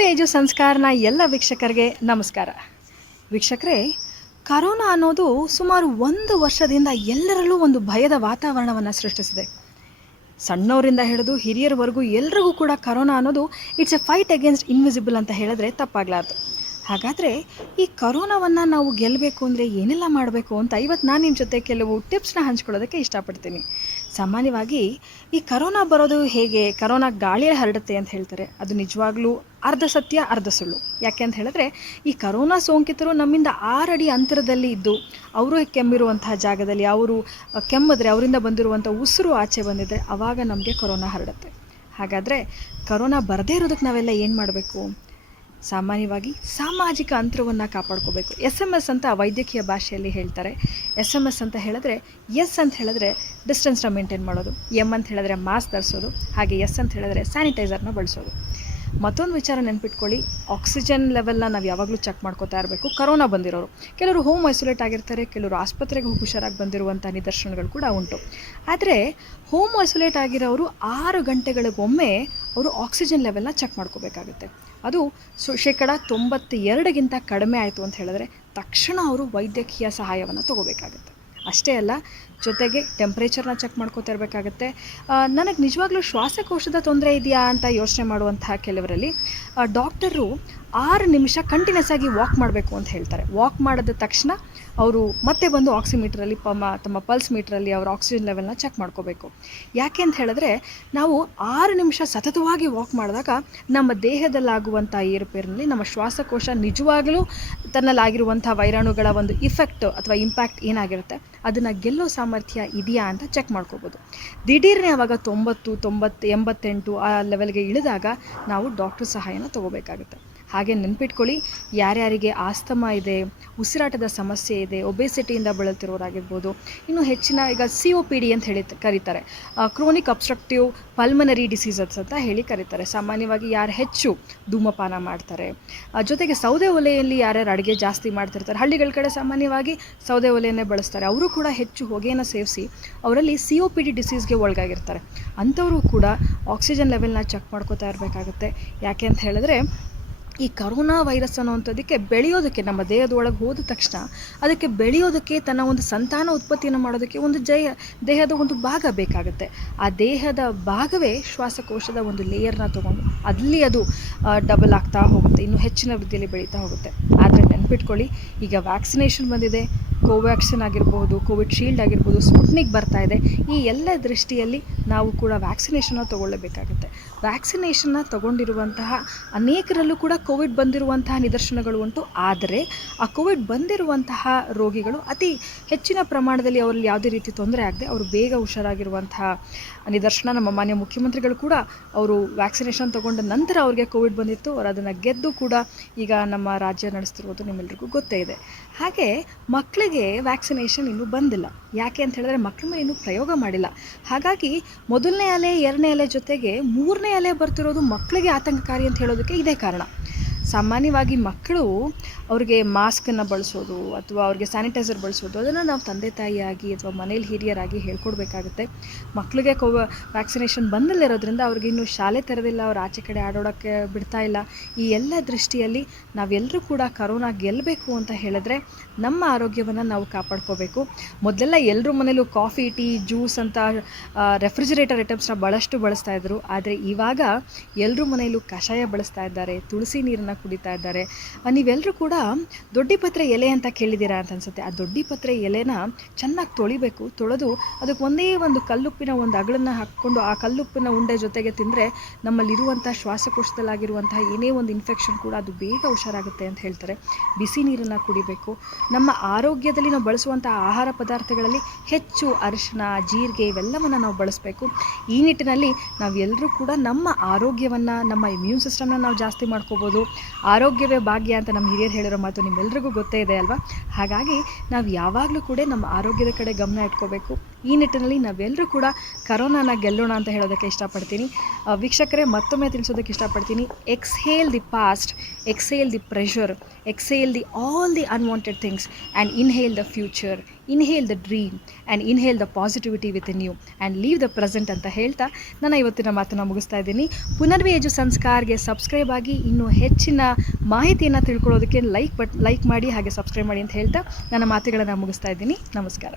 ಮಂಜು ಸಂಸ್ಕಾರನ ಎಲ್ಲ ವೀಕ್ಷಕರಿಗೆ ನಮಸ್ಕಾರ. ವೀಕ್ಷಕರೇ, ಕರೋನಾ ಅನ್ನೋದು ಸುಮಾರು ಒಂದು ವರ್ಷದಿಂದ ಎಲ್ಲರಲ್ಲೂ ಒಂದು ಭಯದ ವಾತಾವರಣವನ್ನು ಸೃಷ್ಟಿಸಿದೆ. ಸಣ್ಣವರಿಂದ ಹಿಡಿದು ಹಿರಿಯರವರೆಗೂ ಎಲ್ರಿಗೂ ಕೂಡ ಕರೋನಾ ಅನ್ನೋದು it's a fight against invisible ಅಂತ ಹೇಳಿದ್ರೆ ತಪ್ಪಾಗಲಾರ್ದು. ಹಾಗಾದರೆ ಈ ಕರೋನಾವನ್ನು ನಾವು ಗೆಲ್ಲಬೇಕು ಅಂದರೆ ಏನೆಲ್ಲ ಮಾಡಬೇಕು ಅಂತ ಇವತ್ತು ನಾನು ನಿಮ್ಮ ಜೊತೆ ಕೆಲವು ಟಿಪ್ಸ್ನ ಹಂಚ್ಕೊಳ್ಳೋದಕ್ಕೆ ಇಷ್ಟಪಡ್ತೀನಿ. ಸಾಮಾನ್ಯವಾಗಿ ಈ ಕರೋನಾ ಬರೋದು ಹೇಗೆ, ಕರೋನಾ ಗಾಳಿಯಲ್ಲಿ ಹರಡುತ್ತೆ ಅಂತ ಹೇಳ್ತಾರೆ. ಅದು ನಿಜವಾಗ್ಲೂ ಅರ್ಧ ಸತ್ಯ, ಅರ್ಧ ಸುಳ್ಳು. ಯಾಕೆ ಅಂತ ಹೇಳಿದ್ರೆ, ಈ ಕರೋನಾ ಸೋಂಕಿತರು ನಮ್ಮಿಂದ ಆರಡಿ ಅಂತರದಲ್ಲಿ ಇದ್ದು, ಅವರು ಕೆಮ್ಮಿರುವಂತಹ ಜಾಗದಲ್ಲಿ, ಅವರು ಕೆಮ್ಮಿದ್ರೆ, ಅವರಿಂದ ಬಂದಿರುವಂಥ ಉಸಿರು ಆಚೆ ಬಂದಿದ್ರೆ ಆವಾಗ ನಮಗೆ ಕೊರೋನಾ ಹರಡುತ್ತೆ. ಹಾಗಾದರೆ ಕರೋನಾ ಬರದೇ ಇರೋದಕ್ಕೆ ನಾವೆಲ್ಲ ಏನು ಮಾಡಬೇಕು? ಸಾಮಾನ್ಯವಾಗಿ ಸಾಮಾಜಿಕ ಅಂತರವನ್ನು ಕಾಪಾಡ್ಕೋಬೇಕು. ಎಸ್ ಎಂ ಎಸ್ ಅಂತ ವೈದ್ಯಕೀಯ ಭಾಷೆಯಲ್ಲಿ ಹೇಳ್ತಾರೆ. ಎಸ್ ಎಂ ಎಸ್ ಅಂತ ಹೇಳಿದ್ರೆ ಎಸ್ ಅಂತ ಹೇಳಿದ್ರೆ ಡಿಸ್ಟೆನ್ಸ್ನ ಮೇಂಟೈನ್ ಮಾಡೋದು. ಎಂ ಅಂತ ಹೇಳಿದ್ರೆ ಮಾಸ್ಕ್ ಧರಿಸೋದು. ಹಾಗೆ ಎಸ್ ಅಂತ ಹೇಳಿದ್ರೆ ಸ್ಯಾನಿಟೈಸರ್ನ ಬಳಸೋದು. ಮತ್ತೊಂದು ವಿಚಾರ ನೆನ್ಪಿಟ್ಕೊಳ್ಳಿ. ಆಕ್ಸಿಜನ್ ಲೆವೆಲ್ನ ನಾವು ಯಾವಾಗಲೂ ಚೆಕ್ ಮಾಡ್ಕೋತಾ ಇರಬೇಕು. ಕರೋನಾ ಬಂದಿರೋರು. ಕೆಲವರು ಹೋಮ್ ಐಸೋಲೇಟ್ ಆಗಿರ್ತಾರೆ, ಕೆಲವರು ಆಸ್ಪತ್ರೆಗೆ ಹೋಗಿ ಹುಷಾರಾಗಿ ಬಂದಿರುವಂಥ ನಿದರ್ಶನಗಳು ಕೂಡ ಉಂಟು. ಆದರೆ ಹೋಮ್ ಐಸೋಲೇಟ್ ಆಗಿರೋರು ಆರು ಗಂಟೆಗಳಿಗೊಮ್ಮೆ ಅವರು ಆಕ್ಸಿಜನ್ ಲೆವೆಲ್ನ ಚೆಕ್ ಮಾಡ್ಕೋಬೇಕಾಗುತ್ತೆ. ಅದು ಸು, ಶೇಕಡ ತೊಂಬತ್ತೆರಡಗಿಂತ ಕಡಿಮೆ ಆಯಿತು ಅಂತ ಹೇಳಿದ್ರೆ ತಕ್ಷಣ ಅವರು ವೈದ್ಯಕೀಯ ಸಹಾಯವನ್ನು ತಗೋಬೇಕಾಗುತ್ತೆ. ಅಷ್ಟೇ ಅಲ್ಲ ಜೊತೆಗೆ ಟೆಂಪ್ರೇಚರ್ನ ಚೆಕ್ ಮಾಡ್ಕೋತಾ ಇರಬೇಕಾಗತ್ತೆ. ನನಗೆ ನಿಜವಾಗ್ಲೂ ಶ್ವಾಸಕೋಶದ ತೊಂದರೆ ಇದೆಯಾ ಅಂತ ಯೋಚನೆ ಮಾಡುವಂತಹ ಕೆಲವರಲ್ಲಿ ಡಾಕ್ಟರು ಆರು ನಿಮಿಷ ಕಂಟಿನ್ಯೂಸ್ ಆಗಿ ವಾಕ್ ಮಾಡಬೇಕು ಅಂತ ಹೇಳ್ತಾರೆ. ವಾಕ್ ಮಾಡಿದ ತಕ್ಷಣ ಅವರು ಮತ್ತೆ ಬಂದು ಆಕ್ಸಿಮೀಟ್ರಲ್ಲಿ ಪಮ ತಮ್ಮ ಪಲ್ಸ್ ಮೀಟ್ರಲ್ಲಿ ಅವರ ಆಕ್ಸಿಜನ್ ಲೆವೆಲ್ನ ಚೆಕ್ ಮಾಡ್ಕೋಬೇಕು. ಯಾಕೆ ಅಂತ ಹೇಳಿದ್ರೆ ನಾವು ಆರು ನಿಮಿಷ ಸತತವಾಗಿ ವಾಕ್ ಮಾಡಿದಾಗ ನಮ್ಮ ದೇಹದಲ್ಲಾಗುವಂಥ ಏರುಪೇರಿನಲ್ಲಿ ನಮ್ಮ ಶ್ವಾಸಕೋಶ ನಿಜವಾಗಲೂ ತನ್ನಲ್ಲಾಗಿರುವಂಥ ವೈರಾಣುಗಳ ಒಂದು ಇಫೆಕ್ಟ್ ಅಥವಾ ಇಂಪ್ಯಾಕ್ಟ್ ಏನಾಗಿರುತ್ತೆ? ಅದನ್ನು ಗೆಲ್ಲೋ ಸಾಮರ್ಥ್ಯ ಇದೆಯಾ ಅಂತ ಚೆಕ್ ಮಾಡ್ಕೋಬೋದು. ದಿಢೀರ್ನೇ ಆವಾಗ ತೊಂಬತ್ತು ತೊಂಬತ್ತು, ಎಂಬತ್ತೆಂಟು ಆ ಲೆವೆಲ್ಗೆ ಇಳಿದಾಗ ನಾವು ಡಾಕ್ಟ್ರ್ ಸಹಾಯನ ತೊಗೋಬೇಕಾಗುತ್ತೆ. ಹಾಗೆ ನೆನ್ಪಿಟ್ಕೊಳ್ಳಿ, ಯಾರ್ಯಾರಿಗೆ ಆಸ್ತಮಾ ಇದೆ, ಉಸಿರಾಟದ ಸಮಸ್ಯೆ ಇದೆ, ಒಬೆಸಿಟಿಯಿಂದ ಬಳಲ್ತಿರೋರಾಗಿರ್ಬೋದು ಇನ್ನು ಹೆಚ್ಚಿನ ಈಗ ಸಿ ಒ ಪಿ ಡಿ ಅಂತ ಹೇಳಿ ಕರೀತಾರೆ. ಕ್ರೋನಿಕ್ ಅಬ್ಸ್ಟ್ರಕ್ಟಿವ್ ಪಲ್ಮನರಿ ಡಿಸೀಸಸ್ ಅಂತ ಹೇಳಿ ಕರೀತಾರೆ. ಸಾಮಾನ್ಯವಾಗಿ ಯಾರು ಹೆಚ್ಚು ಧೂಮಪಾನ ಮಾಡ್ತಾರೆ. ಜೊತೆಗೆ ಸೌದೆ ಒಲೆಯಲ್ಲಿ ಯಾರ್ಯಾರು ಅಡುಗೆ ಜಾಸ್ತಿ ಮಾಡ್ತಿರ್ತಾರೆ. ಹಳ್ಳಿಗಳ ಕಡೆ ಸಾಮಾನ್ಯವಾಗಿ ಸೌದೆ ಒಲೆಯನ್ನೇ ಬಳಸ್ತಾರೆ. ಅವರು ಕೂಡ ಹೆಚ್ಚು ಹೊಗೆಯನ್ನು ಸೇವಿಸಿ ಅವರಲ್ಲಿ ಸಿ ಒ ಪಿ ಡಿ ಡಿಸೀಸ್ಗೆ ಒಳಗಾಗಿರ್ತಾರೆ. ಅಂಥವರು ಕೂಡ ಆಕ್ಸಿಜನ್ ಲೆವೆಲ್ನ ಚೆಕ್ ಮಾಡ್ಕೋತಾ ಇರಬೇಕಾಗುತ್ತೆ. ಯಾಕೆ ಅಂತ ಹೇಳಿದ್ರೆ ಈ ಕರೋನಾ ವೈರಸ್ ಅನ್ನೋವಂಥದ್ದಕ್ಕೆ ಬೆಳೆಯೋದಕ್ಕೆ, ನಮ್ಮ ದೇಹದೊಳಗೆ ಹೋದ ತಕ್ಷಣ ಅದಕ್ಕೆ ಬೆಳೆಯೋದಕ್ಕೆ, ತನ್ನ ಒಂದು ಸಂತಾನ ಉತ್ಪತ್ತಿಯನ್ನು ಮಾಡೋದಕ್ಕೆ ಒಂದು ಜಯ, ದೇಹದ ಒಂದು ಭಾಗ ಬೇಕಾಗುತ್ತೆ. ಆ ದೇಹದ ಭಾಗವೇ ಶ್ವಾಸಕೋಶದ ಒಂದು ಲೇಯರ್ನ ತೊಗೊಂಡು ಅಲ್ಲಿ ಅದು ಡಬಲ್ ಆಗ್ತಾ ಹೋಗುತ್ತೆ, ಇನ್ನೂ ಹೆಚ್ಚಿನ ವೃದ್ಧಿಯಲ್ಲಿ ಬೆಳೀತಾ ಹೋಗುತ್ತೆ. ಆದರೆ ನೆನ್ಪಿಟ್ಕೊಳ್ಳಿ, ಈಗ ವ್ಯಾಕ್ಸಿನೇಷನ್ ಬಂದಿದೆ ಕೋವ್ಯಾಕ್ಸಿನ್ ಆಗಿರ್ಬೋದು ಕೋವಿಡ್ ಶೀಲ್ಡ್ ಆಗಿರ್ಬೋದು, ಸ್ಪುಟ್ನಿಕ್ ಬರ್ತಾ ಇದೆ. ಈ ಎಲ್ಲ ದೃಷ್ಟಿಯಲ್ಲಿ ನಾವು ಕೂಡ ವ್ಯಾಕ್ಸಿನೇಷನ್ನ ತಗೊಳ್ಳಬೇಕಾಗುತ್ತೆ. ವ್ಯಾಕ್ಸಿನೇಷನ್ನ ತಗೊಂಡಿರುವಂತಹ ಅನೇಕರಲ್ಲೂ ಕೂಡ ಕೋವಿಡ್ ಬಂದಿರುವಂತಹ ನಿದರ್ಶನಗಳು ಉಂಟು. ಆದರೆ ಆ ಕೋವಿಡ್ ಬಂದಿರುವಂತಹ ರೋಗಿಗಳು ಅತಿ ಹೆಚ್ಚಿನ ಪ್ರಮಾಣದಲ್ಲಿ ಅವರಲ್ಲಿ ಯಾವುದೇ ರೀತಿ ತೊಂದರೆ ಆಗದೆ ಅವರು ಬೇಗ ಹುಷಾರಾಗಿರುವಂತಹ ನಿದರ್ಶನ. ನಮ್ಮ ಮಾನ್ಯ ಮುಖ್ಯಮಂತ್ರಿಗಳು ಕೂಡ ಅವರು ವ್ಯಾಕ್ಸಿನೇಷನ್ ತಗೊಂಡ ನಂತರ ಅವರಿಗೆ ಕೋವಿಡ್ ಬಂದಿತ್ತು. ಅವರು ಅದನ್ನು ಗೆದ್ದು ಕೂಡ ಈಗ ನಮ್ಮ ರಾಜ್ಯ ನಡೆಸ್ತಿರುವುದು ನಿಮ್ಮೆಲ್ಲರಿಗೂ ಗೊತ್ತೇ ಇದೆ. ಹಾಗೆ ಮಕ್ಕಳಿಗೆ ವ್ಯಾಕ್ಸಿನೇಷನ್ ಇನ್ನೂ ಬಂದಿಲ್ಲ. ಯಾಕೆ ಅಂತ ಹೇಳಿದ್ರೆ ಮಕ್ಕಳ ಮೇಲೆ ಇನ್ನೂ ಪ್ರಯೋಗ ಮಾಡಿಲ್ಲ. ಹಾಗಾಗಿ ಮೊದಲನೇ ಅಲೆ, ಎರಡನೇ ಅಲೆ ಜೊತೆಗೆ ಮೂರನೇ ಅಲೆ ಬರ್ತಿರೋದು ಮಕ್ಕಳಿಗೆ ಆತಂಕಕಾರಿ ಅಂತ ಹೇಳೋದಕ್ಕೆ ಇದೇ ಕಾರಣ. ಸಾಮಾನ್ಯವಾಗಿ ಮಕ್ಕಳು ಅವ್ರಿಗೆ ಮಾಸ್ಕನ್ನು ಬಳಸೋದು ಅಥವಾ ಅವ್ರಿಗೆ ಸ್ಯಾನಿಟೈಸರ್ ಬಳಸೋದು, ಅದನ್ನು ನಾವು ತಂದೆ ತಾಯಿಯಾಗಿ ಅಥವಾ ಮನೇಲಿ ಹಿರಿಯರಾಗಿ ಹೇಳ್ಕೊಡ್ಬೇಕಾಗುತ್ತೆ. ಮಕ್ಕಳಿಗೆ ಕೋವ ವ್ಯಾಕ್ಸಿನೇಷನ್ ಬಂದಲ್ಲಿರೋದ್ರಿಂದ ಅವ್ರಿಗೆ ಇನ್ನೂ ಶಾಲೆ ತೆರೆದಿಲ್ಲ, ಅವ್ರು ಆಚೆ ಕಡೆ ಆಡೋಡೋಕ್ಕೆ ಬಿಡ್ತಾ ಇಲ್ಲ. ಈ ಎಲ್ಲ ದೃಷ್ಟಿಯಲ್ಲಿ ನಾವೆಲ್ಲರೂ ಕೂಡ ಕರೋನಾ ಗೆಲ್ಲಬೇಕು ಅಂತ ಹೇಳಿದ್ರೆ ನಮ್ಮ ಆರೋಗ್ಯವನ್ನು ನಾವು ಕಾಪಾಡ್ಕೋಬೇಕು. ಮೊದಲೆಲ್ಲ ಎಲ್ಲರ ಮನೇಲೂ ಕಾಫಿ, ಟೀ, ಜ್ಯೂಸ್ ಅಂತ ರೆಫ್ರಿಜಿರೇಟರ್ ಐಟಮ್ಸ್ನ ಭಾಳಷ್ಟು ಬಳಸ್ತಾ ಇದ್ರು. ಆದರೆ ಇವಾಗ ಎಲ್ಲರ ಮನೆಯಲ್ಲೂ ಕಷಾಯ ಬಳಸ್ತಾ ಇದ್ದಾರೆ. ತುಳಸಿ ನೀರನ್ನು ಕುಡಿತಾ ಇದ್ದಾರೆ. ನೀವೆಲ್ಲರೂ ಕೂಡ ದೊಡ್ಡಿಪತ್ರೆ ಎಲೆ ಅಂತ ಕೇಳಿದ್ದೀರಾ ಅಂತ ಅನ್ಸುತ್ತೆ. ಆ ದೊಡ್ಡಿಪತ್ರೆ ಎಲೆನ ಚೆನ್ನಾಗಿ ತೊಳಿಬೇಕು, ತೊಳೆದು ಅದಕ್ಕೆ ಒಂದೇ ಒಂದು ಕಲ್ಲುಪ್ಪಿನ ಒಂದು ಅಗಳನ್ನ ಹಾಕ್ಕೊಂಡು ಆ ಕಲ್ಲುಪ್ಪಿನ ಉಂಡೆ ಜೊತೆಗೆ ತಿಂದರೆ ನಮ್ಮಲ್ಲಿರುವಂಥ ಶ್ವಾಸಕೋಶದಲ್ಲಾಗಿರುವಂತಹ ಏನೇ ಒಂದು ಇನ್ಫೆಕ್ಷನ್ ಕೂಡ ಅದು ಬೇಗ ಹುಷಾರಾಗುತ್ತೆ ಅಂತ ಹೇಳ್ತಾರೆ. ಬಿಸಿ ನೀರನ್ನು ಕುಡಿಬೇಕು. ನಮ್ಮ ಆರೋಗ್ಯದಲ್ಲಿ ನಾವು ಬಳಸುವಂಥ ಆಹಾರ ಪದಾರ್ಥಗಳಲ್ಲಿ ಹೆಚ್ಚು ಅರಿಶಿನ ಜೀರಿಗೆ ಇವೆಲ್ಲವನ್ನು ನಾವು ಬಳಸಬೇಕು. ಈ ನಿಟ್ಟಿನಲ್ಲಿ ನಾವೆಲ್ಲರೂ ಕೂಡ ನಮ್ಮ ಆರೋಗ್ಯವನ್ನು, ನಮ್ಮ ಇಮ್ಯೂನ್ ಸಿಸ್ಟಮ್ನ ನಾವು ಜಾಸ್ತಿ ಮಾಡ್ಕೋಬೋದು. ಆರೋಗ್ಯವೇ ಭಾಗ್ಯ ಅಂತ ನಮ್ಮ ಹಿರಿಯರು ಹೇಳಿರೋ ಮಾತು ನಿಮ್ಮೆಲ್ರಿಗೂ ಗೊತ್ತೇ ಇದೆ ಅಲ್ವಾ? ಹಾಗಾಗಿ ನಾವು ಯಾವಾಗಲೂ ಕೂಡ ನಮ್ಮ ಆರೋಗ್ಯದ ಕಡೆ ಗಮನ ಇಟ್ಕೋಬೇಕು. ಈ ನಿಟ್ಟಿನಲ್ಲಿ ನಾವೆಲ್ಲರೂ ಕೂಡ ಕರೋನಾನ ಗೆಲ್ಲೋಣ ಅಂತ ಹೇಳೋದಕ್ಕೆ ಇಷ್ಟಪಡ್ತೀನಿ. ವೀಕ್ಷಕರೇ, ಮತ್ತೊಮ್ಮೆ ತಿಳಿಸೋದಕ್ಕೆ ಇಷ್ಟಪಡ್ತೀನಿ. Exhale the past exhale the pressure exhale the all the unwanted things and inhale the future inhale the dream and inhale the positivity with in you and leave the present ಅಂತ ಹೇಳ್ತಾ ನಾನು ಇವತ್ತಿನ ಮಾತನ್ನು ಮುಗಿಸ್ತಾ ಇದ್ದೀನಿ. ಪುನರ್ವೇಜು ಸಂಸ್ಕಾರ್ಗೆ ಸಬ್ಸ್ಕ್ರೈಬ್ ಆಗಿ ಇನ್ನೂ ಹೆಚ್ಚಿನ ಮಾಹಿತಿಯನ್ನು ತಿಳ್ಕೊಳ್ಳೋದಕ್ಕೆ ಲೈಕ್ ಬಟ್ ಲೈಕ್ ಮಾಡಿ ಹಾಗೆ ಸಬ್ಸ್ಕ್ರೈಬ್ ಮಾಡಿ ಅಂತ ಹೇಳ್ತಾ ನನ್ನ ಮಾತುಗಳನ್ನು ಮುಗಿಸ್ತಾ ಇದ್ದೀನಿ. ನಮಸ್ಕಾರ.